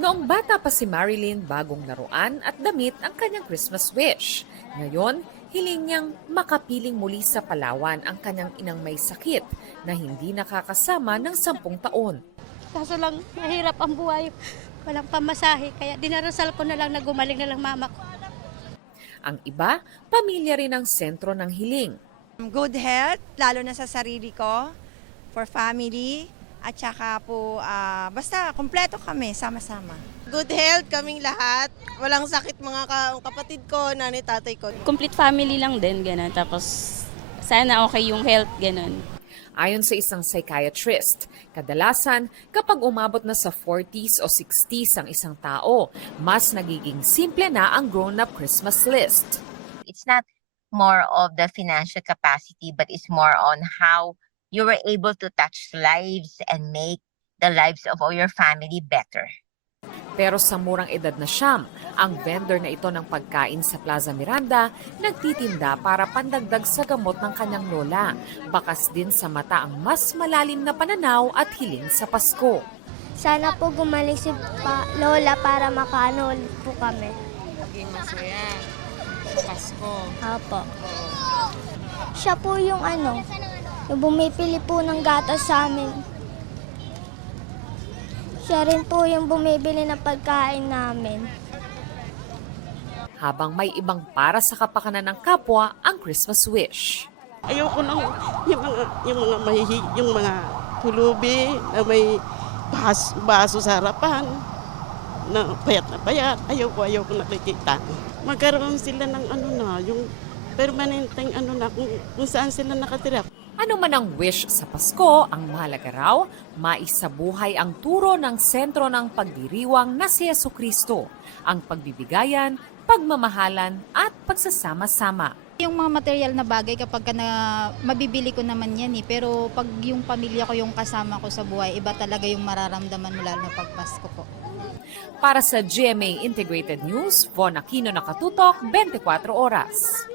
Noong bata pa si Marilyn, bagong laruan at damit ang kanyang Christmas wish. Ngayon, hiling niyang makapiling muli sa Palawan ang kanyang inang may sakit na hindi nakakasama ng 10 taon. Kaso lang, mahirap ang buhay. Walang pamasahe, kaya dinarasal ko na lang na gumaling na lang mama ko. Ang iba, pamilya rin ang sentro ng hiling. Good health, lalo na sa sarili ko, for family, at saka po, basta kompleto kami, sama-sama. Good health kaming lahat. Walang sakit mga kapatid ko, nanay, tatay ko. Complete family lang din, gano'n. Tapos, sana okay yung health, gano'n. Ayon sa isang psychiatrist, kadalasan kapag umabot na sa 40s o 60s ang isang tao, mas nagiging simple na ang grown-up Christmas list. It's not more of the financial capacity, but it's more on how you were able to touch lives and make the lives of all your family better. Pero sa murang edad na siyam, ang vendor na ito ng pagkain sa Plaza Miranda nagtitinda para pandagdag sa gamot ng kanyang lola. Bakas din sa mata ang mas malalim na pananaw at hiling sa Pasko. Sana po gumaling si Lola para makaano ulit po kami. Maging masaya sa Pasko. Apo. Siya po yung yung bumipili po ng gatas sa amin. Siya rin po yung bumibili ng pagkain namin. Habang may ibang para sa kapakanan ng kapwa ang Christmas wish. Ayoko nang yung mga pulubi na may baso sa harapan na payat. Ayoko nakikita. Magkaroon sila ng yung permanenteng kung saan sila nakatira. Ano man ang wish sa Pasko, ang mahalaga raw, maisabuhay ang turo ng sentro ng pagdiriwang na si Jesucristo, ang pagbibigayan, pagmamahalan at pagsasama-sama. Yung mga material na bagay kapag mabibili ko naman yan pero pag yung pamilya ko yung kasama ko sa buhay, iba talaga yung mararamdaman mo lalo na pag Pasko po. Para sa GMA Integrated News, Von Aquino, nakatutok, 24 oras.